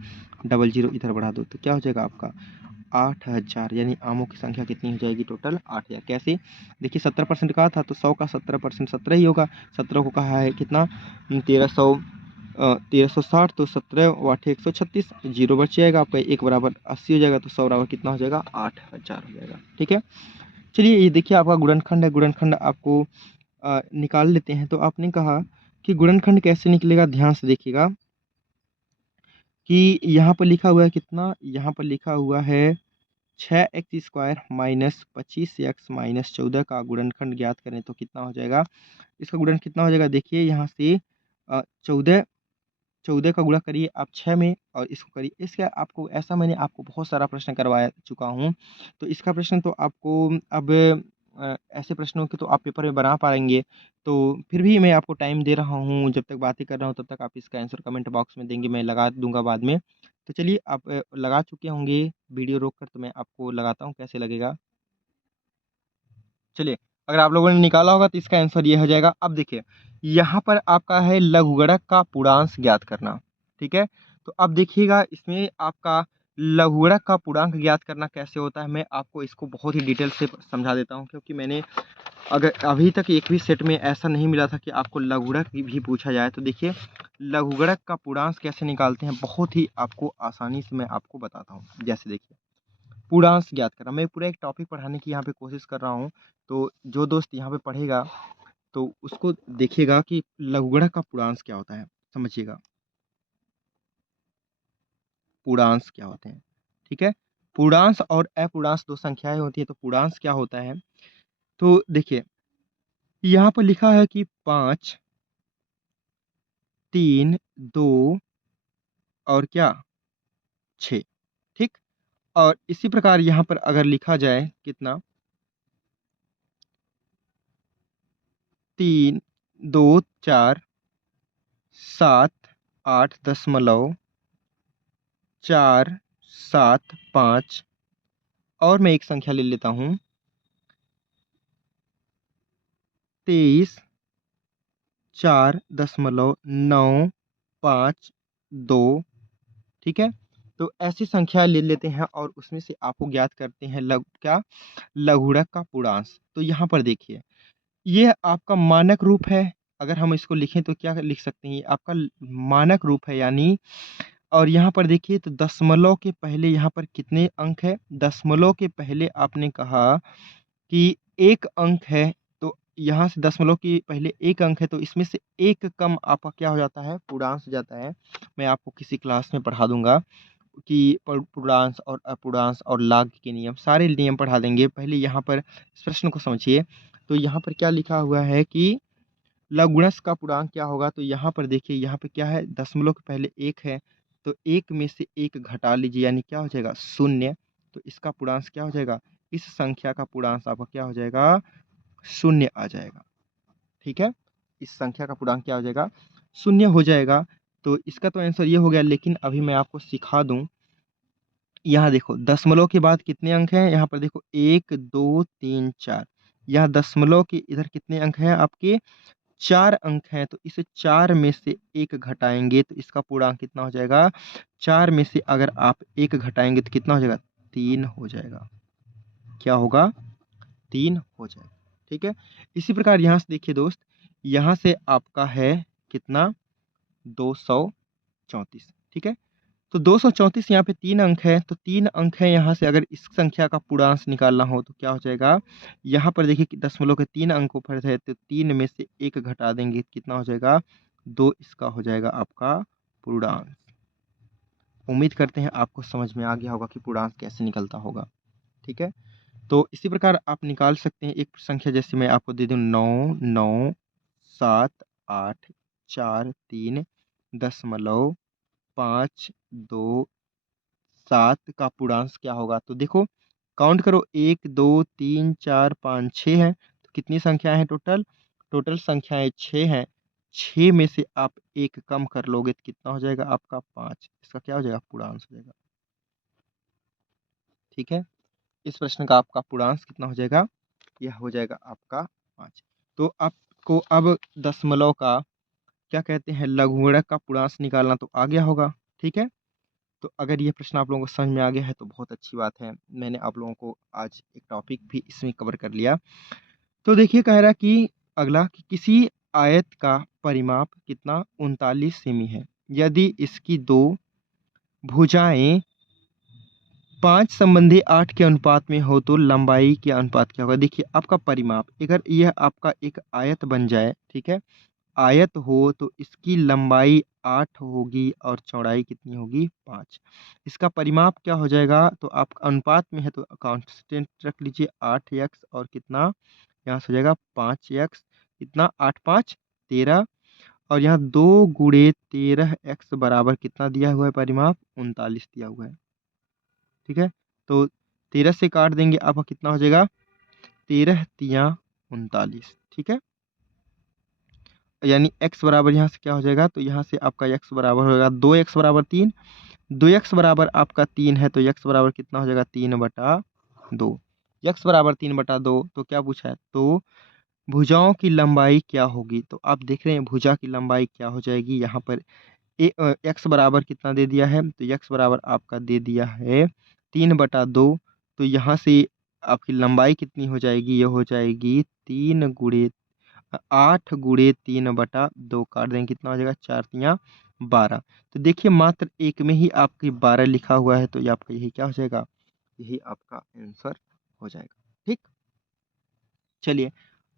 डबल जीरो इधर बढ़ा दो, तो क्या हो जाएगा आपका 8000। यानी आमों की संख्या कितनी हो जाएगी, टोटल 8000। कैसे, देखिए 17% कहा था, तो 100 का 17% 17 ही होगा। 17 को कहा है कितना, 1360, तो 17 वाठे 136, जीरो बच जाएगा आपका, एक बराबर 80 हो जाएगा, तो 100 बराबर कितना हो जाएगा 8000 हो जाएगा। ठीक है, चलिए ये देखिए आपका गुणनखंड है, गुणनखंड आपको निकाल लेते हैं। तो आपने कहा कि गुणनखंड कैसे निकलेगा, ध्यान से देखिएगा कि यहाँ पर लिखा हुआ है कितना, यहाँ पर लिखा हुआ है 6x² माइनस 25x माइनस 14 का गुणनखंड ज्ञात करें तो कितना हो जाएगा। इसका गुणन कितना हो जाएगा, देखिए यहाँ से 14 का गुणा करिए आप 6 में और इसको करिए। इसका आपको ऐसा मैंने आपको बहुत सारा प्रश्न करवा चुका हूँ, तो इसका प्रश्न तो आपको अब ऐसे प्रश्नों के तो आप पेपर में बना पाएंगे। तो फिर भी मैं आपको टाइम दे रहा हूँ, जब तक बातें कर रहा हूँ तब तक आप इसका आंसर कमेंट बॉक्स में देंगे, मैं लगा दूंगा बाद में। तो चलिए आप लगा चुके होंगे, वीडियो रोक कर तो मैं आपको लगाता हूँ, कैसे लगेगा। चलिए, अगर आप लोगों ने निकाला होगा तो इसका आंसर ये हो जाएगा। अब देखिए यहाँ पर आपका है लघुगणक का पूर्णांक ज्ञात करना। ठीक है, तो अब देखिएगा इसमें आपका लघुगणक का पूर्णांक ज्ञात करना कैसे होता है, मैं आपको इसको बहुत ही डिटेल से समझा देता हूँ, क्योंकि मैंने अगर अभी तक एक भी सेट में ऐसा नहीं मिला था कि आपको लघुगणक भी पूछा जाए। तो देखिए लघुगणक का पूर्णांक कैसे निकालते हैं, बहुत ही आपको आसानी से मैं आपको बताता हूँ। जैसे देखिए पूर्णांक ज्ञात करना, मैं पूरा एक टॉपिक पढ़ाने की यहाँ पे कोशिश कर रहा हूँ, तो जो दोस्त यहाँ पे पढ़ेगा तो उसको देखिएगा कि लघुगणक का पूर्णांक क्या होता है, समझिएगा पूर्णांक क्या होते हैं। ठीक है, पूर्णांक और अपूर्णांक दो संख्याएं होती है, तो पूर्णांक क्या होता है, तो देखिए यहाँ पर लिखा है कि 5, 3, 2 और क्या 6। ठीक, और इसी प्रकार यहाँ पर अगर लिखा जाए कितना 3, 2, 4, 7, 8.475 और मैं एक संख्या ले लेता हूँ 23, 4.952। ठीक है, तो ऐसी संख्या ले लेते हैं और उसमें से आपको ज्ञात करते हैं लघुगणक का पूर्णांक। तो यहाँ पर देखिए ये आपका मानक रूप है, अगर हम इसको लिखें तो क्या लिख सकते हैं, ये आपका मानक रूप है यानी। और यहाँ पर देखिए तो दशमलव के पहले यहाँ पर कितने अंक है, दशमलव के पहले आपने कहा कि एक अंक है, तो यहाँ से दशमलव के पहले एक अंक है, तो इसमें से एक कम आपका क्या हो जाता है, पूर्णांक हो जाता है। मैं आपको किसी क्लास में पढ़ा दूंगा कि पूर्णांक और अपूर्णांक और लाग के नियम, सारे नियम पढ़ा देंगे। पहले यहाँ पर इस प्रश्न को समझिए। तो यहाँ पर क्या लिखा हुआ है कि लघुगणक का पूर्णांक क्या होगा, तो यहाँ पर देखिए यहाँ पे क्या है, दशमलव के पहले एक है, तो एक में से एक घटा लीजिए यानी क्या हो जाएगा 0। तो इसका पूर्णांक क्या हो जाएगा, इस संख्या का पूर्णांक आपका क्या हो जाएगा 0 आ जाएगा। ठीक है, इस संख्या का पूर्णांक क्या हो जाएगा 0 हो जाएगा। तो इसका तो आंसर ये हो गया, लेकिन अभी मैं आपको सिखा दूं। यहाँ देखो दशमलव के बाद कितने अंक हैं, यहाँ पर देखो 1, 2, 3, 4। यहाँ दशमलव के इधर कितने अंक हैं आपके 4 अंक हैं, तो इसे 4 में से एक घटाएंगे तो इसका पूर्णांक कितना हो जाएगा, 4 में से अगर आप एक घटाएंगे तो कितना हो जाएगा 3 हो जाएगा। क्या होगा 3 हो जाएगा। ठीक है, इसी प्रकार यहाँ से देखिए दोस्त, यहाँ से आपका है कितना 234। ठीक है, तो 234 यहाँ पे 3 अंक है, तो 3 अंक है यहाँ से अगर इस संख्या का पूर्णांक निकालना हो तो क्या हो जाएगा, यहाँ पर देखिए कि दशमलव के 3 अंकों पर है, तो 3 में से एक घटा देंगे कितना हो जाएगा 2, इसका हो जाएगा आपका पूर्णांक। उम्मीद करते हैं आपको समझ में आ गया होगा कि पूर्णांक कैसे निकलता होगा। ठीक है, तो इसी प्रकार आप निकाल सकते हैं एक संख्या, जैसे मैं आपको दे दूं 9, 9, 7, 8, 4, 3, 5, 2, 7 का पूर्णांक क्या होगा। तो देखो काउंट करो 1, 2, 3, 4, 5, 6 है, तो कितनी संख्याएं हैं टोटल, टोटल संख्याएं 6 हैं। 6 में से आप एक कम कर लोगे तो कितना हो जाएगा आपका 5, इसका क्या हो जाएगा पूर्णांक हो जाएगा। ठीक है, इस प्रश्न का आपका पूर्णांक कितना हो जाएगा, यह हो जाएगा आपका 5। तो आपको अब दशमलव का क्या कहते हैं लघुगणक का पूर्णांक निकालना तो आ गया होगा। ठीक है, तो अगर ये प्रश्न आप लोगों को समझ में आ गया है तो बहुत अच्छी बात है, मैंने आप लोगों को आज एक टॉपिक भी इसमें कवर कर लिया। तो देखिए कह रहा कि अगला कि किसी आयत का परिमाप कितना 39 सेमी है, यदि इसकी दो भुजाएं 5 संबंधी 8 के अनुपात में हो तो लंबाई के अनुपात क्या होगा। देखिए आपका परिमाप, अगर यह आपका एक आयत बन जाए, ठीक है, आयत हो तो इसकी लंबाई 8 होगी और चौड़ाई कितनी होगी 5। इसका परिमाप क्या हो जाएगा, तो आप अनुपात में है तो कांस्टेंट रख लीजिए 8x और कितना यहाँ से हो जाएगा 5x, इतना 8, 5, 13 और यहाँ 2 गुणे 13x बराबर कितना दिया हुआ है परिमाप 39 दिया हुआ है। ठीक है, तो 13 से काट देंगे आपका कितना हो जाएगा 13 तिया 39। ठीक है, यानी x बराबर यहाँ से क्या हो जाएगा, तो यहाँ से आपका x बराबर होगा 2x बराबर 3, 2x बराबर आपका 3 है, तो x बराबर कितना हो जाएगा 3/2। x बराबर 3/2 तो क्या पूछा है, तो भुजाओं की लंबाई क्या होगी। तो आप देख रहे हैं भुजा की लंबाई क्या हो जाएगी, यहाँ पर x बराबर कितना दे दिया है, तो x बराबर आपका दे दिया है 3/2। तो यहाँ से आपकी लंबाई कितनी हो जाएगी, ये हो जाएगी 8 × 3/2 काट देंगे, कितना हो जाएगा 4×3=12। तो देखिए मात्र एक में ही आपकी 12 लिखा हुआ है, तो ये आपका यही क्या हो जाएगा, यही आपका आंसर हो जाएगा। ठीक, चलिए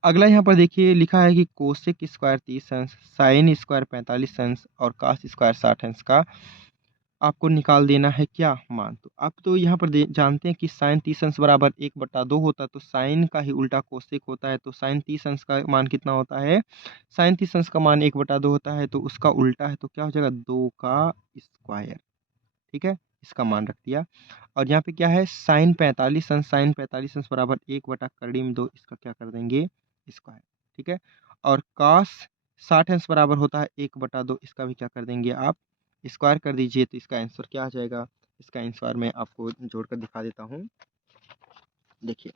अगला यहाँ पर देखिए लिखा है कि कोसेक स्क्वायर 30 अंश, साइन स्क्वायर 45 अंश और कास स्क्वायर 60 अंश का आपको निकाल देना है क्या मान। तो आप तो यहाँ पर जानते हैं कि साइन 30 अंश बराबर 1/2 होता है, तो साइन का ही उल्टा कोसेक होता है, तो साइन 30 अंश का मान कितना होता है, साइन 30 अंश का मान 1/2 होता है, तो उसका उल्टा है, तो क्या हो जाएगा 2 का स्क्वायर। ठीक है, इसका मान रख दिया। और यहाँ पे क्या है, साइन 45 अंश, साइन 45 अंश बराबर 1/2, इसका क्या कर देंगे स्क्वायर। ठीक है, और कास 60 अंश बराबर होता है 1/2, इसका भी क्या कर देंगे आप स्क्वायर कर दीजिए, तो इसका आंसर क्या आ जाएगा। इसका आंसर मैं आपको जोड़कर दिखा देता हूँ। देखिए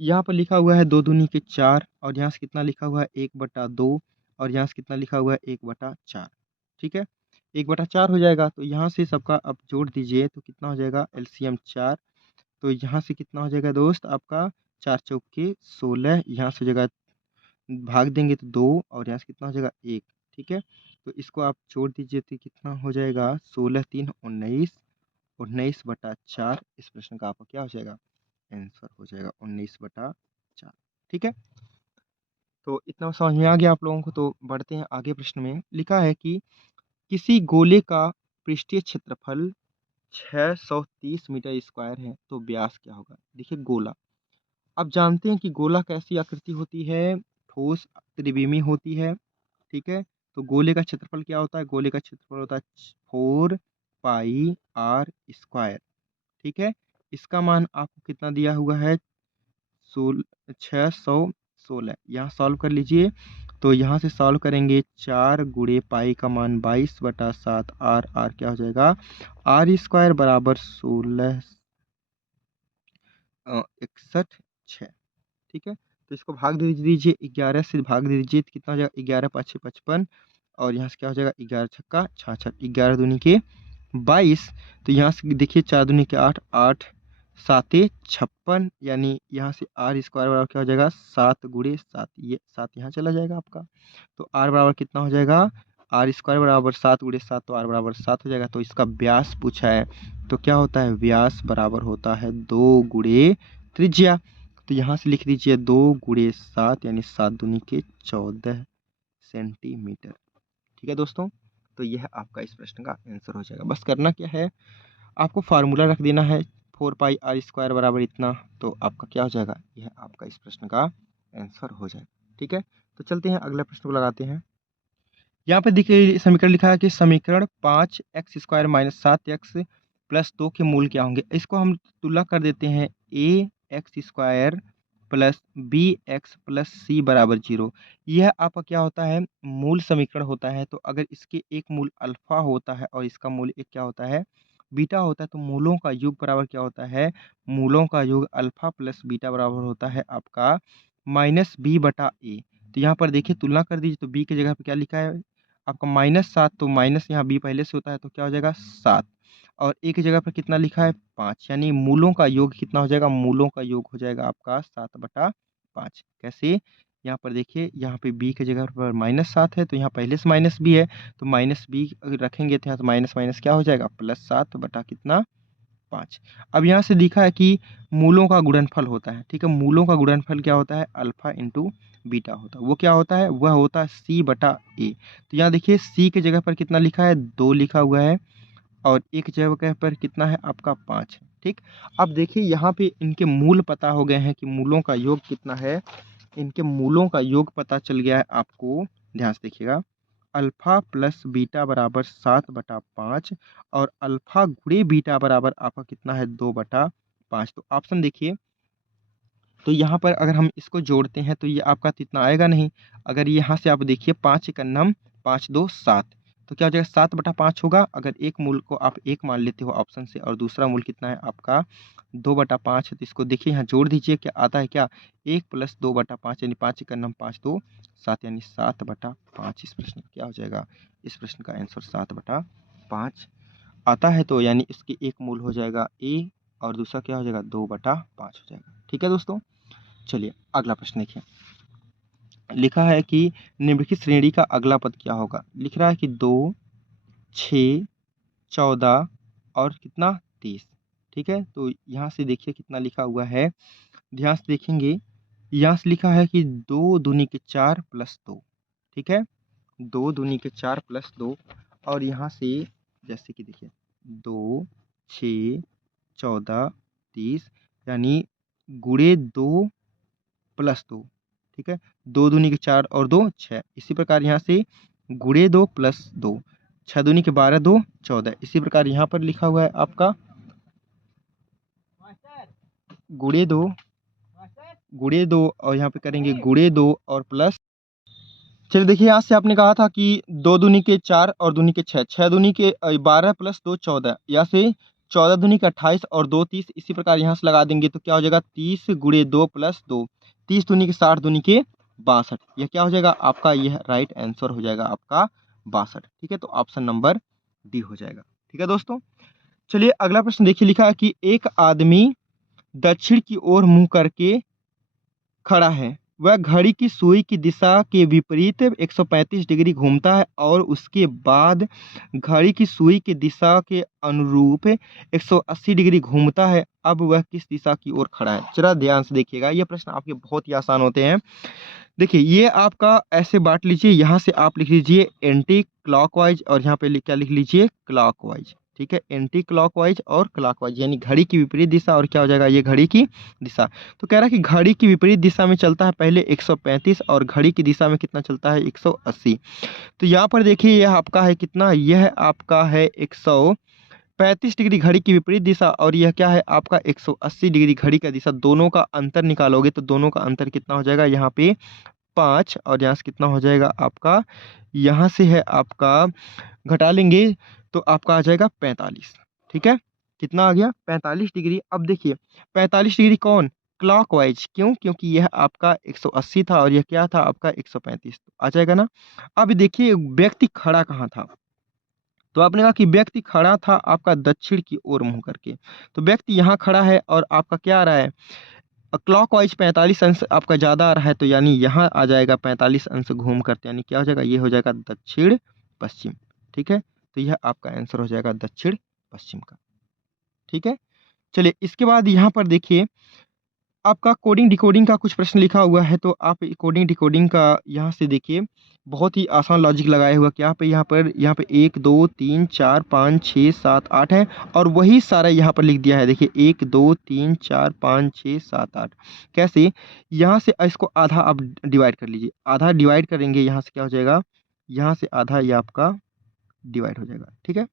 यहाँ पर लिखा हुआ है 2 दूनी के 4, और यहाँ से कितना लिखा हुआ है 1/2, और यहाँ से कितना लिखा हुआ है 1/4। ठीक है, 1/4 हो जाएगा, तो यहाँ से सबका आप जोड़ दीजिए, तो कितना हो जाएगा एलसीएम 4। तो यहाँ से कितना हो जाएगा दोस्त आपका 4 चौके 16, यहाँ से हो जाएगा भाग देंगे तो 2, और यहाँ से कितना हो जाएगा 1। ठीक है, तो इसको आप जोड़ दीजिए, तो कितना हो जाएगा 16×3=19, 19/4। इस प्रश्न का आपका क्या हो जाएगा आंसर हो जाएगा 19/4। ठीक है, तो इतना समझ में आ गया आप लोगों को। तो बढ़ते हैं आगे। प्रश्न में लिखा है कि किसी गोले का पृष्ठीय क्षेत्रफल 630 मीटर स्क्वायर है, तो व्यास क्या होगा। देखिए गोला, आप जानते हैं कि गोला कैसी आकृति होती है, ठोस त्रिविमी होती है। ठीक है, तो गोले का क्षेत्रफल क्या होता है, गोले का क्षेत्रफल होता है 4πr²। ठीक है, इसका मान आपको कितना दिया हुआ है 616। यहाँ सॉल्व कर लीजिए, तो यहाँ से सॉल्व करेंगे 4 × पाई का मान 22/7, आर क्या हो जाएगा r² बराबर 1661/6। ठीक है, तो इसको भाग दे दीजिए, 11 से भाग दे दीजिए, तो कितना हो जाएगा 11×5 = 55, और यहाँ से क्या हो जाएगा 11×6 = 66, 11 दूनी के 22। तो यहाँ से देखिए 4 दूनी के 8, 8 7 56, यानी यहाँ से r² बराबर क्या हो जाएगा 7 × 7, ये 7 यहाँ चला जाएगा आपका। तो r बराबर कितना हो जाएगा, r² बराबर 7 × 7, तो r बराबर 7 हो जाएगा। तो इसका व्यास पूछा है, तो क्या होता है व्यास बराबर होता है 2 × त्रिज्या। तो यहाँ से लिख दीजिए 2 × 7, यानी 7 दूनी के 14 सेंटीमीटर। ठीक है दोस्तों, तो यह आपका इस प्रश्न का आंसर हो जाएगा। बस करना क्या है, आपको फार्मूला रख देना है 4πr² बराबर इतना, तो आपका क्या हो जाएगा, यह आपका इस प्रश्न का आंसर हो जाएगा। ठीक है, तो चलते हैं अगले प्रश्न को लगाते हैं। यहाँ पे देखिए समीकरण लिखा है कि समीकरण 5x² - 7x + 2 के मूल क्या होंगे। इसको हम तुलना कर देते हैं, ax² + bx + c बराबर 0। यह आपका क्या होता है, मूल समीकरण होता है। तो अगर इसके एक मूल अल्फा होता है और इसका मूल एक क्या होता है बीटा होता है, तो मूलों का योग बराबर क्या होता है, मूलों का योग अल्फा + बीटा बराबर होता है आपका -b/a। तो यहाँ पर देखिए तुलना कर दीजिए, तो b की जगह पे क्या लिखा है आपका -7, तो माइनस यहाँ b पहले से होता है, तो क्या हो जाएगा 7, और a की जगह पर कितना लिखा है 5, यानी मूलों का योग कितना हो जाएगा, मूलों का योग हो जाएगा आपका 7/5। कैसे, यहाँ पर देखिए यहाँ पे b की जगह पर -7 है, तो यहाँ पहले से माइनस b है, तो -b अगर रखेंगे तो यहाँ तो माइनस माइनस क्या हो जाएगा +7 बटा कितना 5। अब यहाँ से लिखा है कि मूलों का गुणनफल होता है। ठीक है, मूलों का गुणनफल क्या होता है, अल्फा इंटू बीटा होता है। वो क्या होता है, वह होता है c/a। तो यहाँ देखिए c की जगह पर कितना लिखा है 2 लिखा हुआ है, और एक जगह पर कितना है आपका 5 है। ठीक, अब देखिए यहाँ पे इनके मूल पता हो गए हैं कि मूलों का योग कितना है, इनके मूलों का योग पता चल गया है आपको। ध्यान से देखिएगा, अल्फा + बीटा बराबर 7/5, और अल्फा × बीटा बराबर आपका कितना है 2/5। तो ऑप्शन देखिए, तो यहाँ पर अगर हम इसको जोड़ते हैं तो ये आपका तो इतना आएगा नहीं। अगर यहाँ से आप देखिए 5 × 9 = 5 × 2 = 7, तो क्या हो जाएगा 7/5 होगा। अगर एक मूल को आप 1 मान लेते हो ऑप्शन से, और दूसरा मूल कितना है आपका 2/5 है, तो इसको देखिए यहाँ जोड़ दीजिए, क्या आता है क्या 1 + 2/5, यानी 5 × 9 = 5 × 2 = 7, यानी 7/5। इस प्रश्न का क्या हो जाएगा, इस प्रश्न का आंसर 7/5 आता है। तो यानी इसके एक मूल हो जाएगा a, और दूसरा क्या हो जाएगा 2/5 हो जाएगा। ठीक है दोस्तों, चलिए अगला प्रश्न देखिए। लिखा है कि निम्नलिखित श्रेणी का अगला पद क्या होगा। लिख रहा है कि 2, 6, 14 और कितना 30। ठीक है, तो यहाँ से देखिए कितना लिखा हुआ है, ध्यान से देखेंगे। यहाँ से लिखा है कि 2 दूनी के 4 प्लस 2। ठीक है, 2 दूनी के 4 प्लस 2। और यहाँ से जैसे कि देखिए 2, 6, 14, 30 यानी गुणे 2 प्लस 2। ठीक है, 2 दूनी के 4 और 2 6। इसी प्रकार यहाँ से गुणे 2 प्लस 2, 6 दूनी के 12, 2 14। इसी प्रकार यहाँ पर लिखा हुआ है आपका गुणे 2 और यहाँ पे करेंगे गुणे 2 और प्लस। चलिए देखिए, यहाँ से आपने कहा था कि 2 दूनी के 4 और दूनी के 6, 6 दूनी के 12 प्लस 2 14। यहाँ से 14 दूनी के 28 और 2 30। इसी प्रकार यहाँ से लगा देंगे तो क्या हो जाएगा 30 गुणे 2 प्लस 2, 30 दूनी के 60 दूनी के 62। यह क्या हो जाएगा आपका, यह राइट आंसर हो जाएगा आपका 62। ठीक है, तो ऑप्शन नंबर डी हो जाएगा। ठीक है दोस्तों, चलिए अगला प्रश्न देखिए। लिखा है कि एक आदमी दक्षिण की ओर मुंह करके खड़ा है, वह घड़ी की सुई की दिशा के विपरीत 135 डिग्री घूमता है और उसके बाद घड़ी की सुई की दिशा के अनुरूप 180 डिग्री घूमता है। अब वह किस दिशा की ओर खड़ा है। जरा ध्यान से देखिएगा, ये प्रश्न आपके बहुत ही आसान होते हैं। देखिए ये आपका ऐसे बांट लीजिए, यहाँ से आप लिख लीजिए एंटी क्लॉकवाइज और यहाँ पे क्या लिख लीजिए क्लॉकवाइज। ठीक है, एंटी क्लॉकवाइज और क्लॉकवाइज यानी घड़ी की विपरीत दिशा और क्या हो जाएगा ये घड़ी की दिशा। तो कह रहा है कि घड़ी की विपरीत दिशा में चलता है पहले 135 और घड़ी की दिशा में कितना चलता है 180। तो यहाँ पर देखिए यह आपका है कितना, यह आपका है 135 डिग्री घड़ी की विपरीत दिशा और यह क्या है आपका 180 डिग्री घड़ी का दिशा। दोनों का अंतर निकालोगे तो दोनों का अंतर कितना हो जाएगा यहाँ पे 5 और यहाँ से कितना हो जाएगा आपका, यहाँ से है आपका घटा लेंगे तो आपका आ जाएगा 45। ठीक है, कितना आ गया 45 डिग्री। अब देखिए 45 डिग्री कौन, क्लॉकवाइज, क्यों, क्योंकि यह आपका 180 था और यह क्या था आपका 135, आ जाएगा ना। अब देखिए व्यक्ति खड़ा कहाँ था, तो आपने कहा कि व्यक्ति खड़ा था आपका दक्षिण की ओर मुंह करके, तो व्यक्ति यहाँ खड़ा है और आपका क्या आ रहा है क्लॉकवाइज 45 अंश आपका ज़्यादा आ रहा है, तो यानी यहाँ आ जाएगा 45 अंश घूम करते, यानी क्या हो जाएगा ये हो जाएगा दक्षिण पश्चिम। ठीक है, तो यह आपका आंसर हो जाएगा दक्षिण पश्चिम का। ठीक है, चलिए इसके बाद यहाँ पर देखिए आपका कोडिंग डिकोडिंग का कुछ प्रश्न लिखा हुआ है, तो आप कोडिंग डिकोडिंग का यहाँ से देखिए बहुत ही आसान लॉजिक लगाया हुआ क्या पे यहाँ पे 1 2 3 4 5 6 7 8 है और वही सारा यहाँ पर लिख दिया है। देखिए 1 2 3 4 5 6 7 8 कैसे, यहाँ से इसको आधा आप डिवाइड कर लीजिए, आधा डिवाइड करेंगे यहाँ से क्या हो जाएगा, यहाँ से आधा ये आपका डिवाइड हो जाएगा। ठीक है,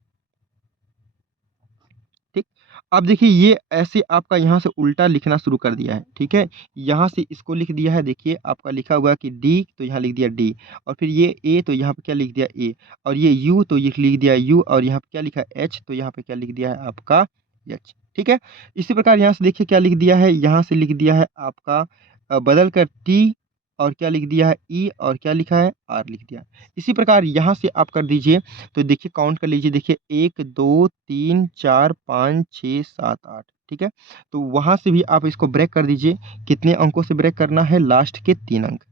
ठीक। अब देखिए ये ऐसे आपका यहाँ से उल्टा लिखना शुरू कर दिया है। ठीक है, यहाँ से इसको लिख दिया है, देखिए आपका लिखा हुआ है कि डी तो यहाँ लिख दिया डी और फिर ये ए तो यहाँ पे क्या लिख दिया ए और ये यू तो ये लिख दिया यू और यहाँ पे क्या लिखा है एच तो यहाँ पे क्या लिख दिया है आपका एच। ठीक है, इसी प्रकार यहाँ से देखिए क्या लिख दिया है, यहाँ से लिख दिया है आपका बदल कर टी और क्या लिख दिया है ई और क्या लिखा है आर लिख दिया। इसी प्रकार यहाँ से आप कर दीजिए, तो देखिए काउंट कर लीजिए, देखिए 1 2 3 4 5 6 7 8। ठीक है, तो वहाँ से भी आप इसको ब्रेक कर दीजिए, कितने अंकों से ब्रेक करना है, लास्ट के 3 अंक।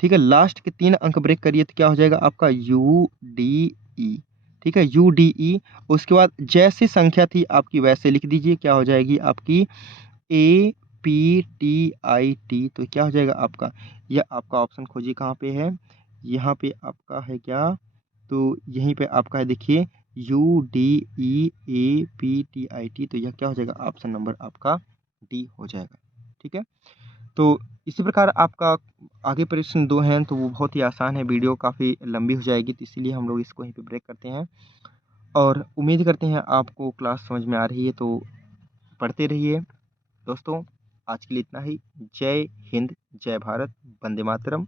ठीक है, लास्ट के 3 अंक ब्रेक करिए तो क्या हो जाएगा आपका यू डी ई। ठीक है, यू डी ई। उसके बाद जैसे संख्या थी आपकी वैसे लिख दीजिए, क्या हो जाएगी आपकी A P T I T, तो क्या हो जाएगा आपका, यह आपका ऑप्शन खोजिए कहाँ पे है, यहाँ पे आपका है क्या, तो यहीं पे आपका है देखिए U D E A P T I T, तो यह क्या हो जाएगा ऑप्शन नंबर आपका डी हो जाएगा। ठीक है, तो इसी प्रकार आपका आगे प्रश्न 2 हैं तो वो बहुत ही आसान है, वीडियो काफ़ी लंबी हो जाएगी तो इसीलिए हम लोग इसको यहीं पे ब्रेक करते हैं और उम्मीद करते हैं आपको क्लास समझ में आ रही है, तो पढ़ते रहिए दोस्तों। आज के लिए इतना ही। जय हिंद, जय भारत, वंदे मातरम।